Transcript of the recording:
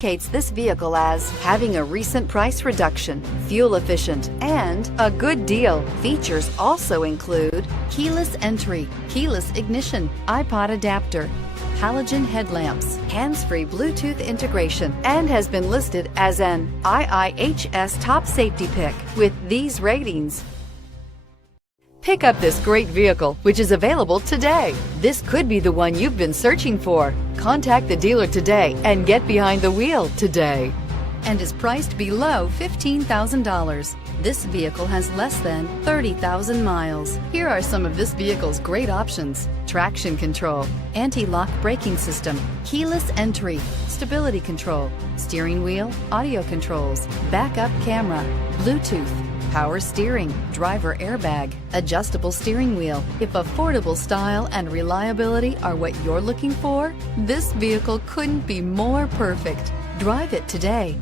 indicates this vehicle as having a recent price reduction, fuel efficient, and a good deal. Features also include keyless entry, keyless ignition, iPod adapter, halogen headlamps, hands-free Bluetooth integration, and has been listed as an IIHS top safety pick with these ratings. Pick up this great vehicle, which is available today. This could be the one you've been searching for. Contact the dealer today and get behind the wheel today. And is priced below $15,000. This vehicle has less than 30,000 miles. Here are some of this vehicle's great options: traction control, anti-lock braking system, keyless entry, stability control, steering wheel audio controls, backup camera, Bluetooth, power steering, driver airbag, adjustable steering wheel. If affordable style and reliability are what you're looking for, this vehicle couldn't be more perfect. Drive it today.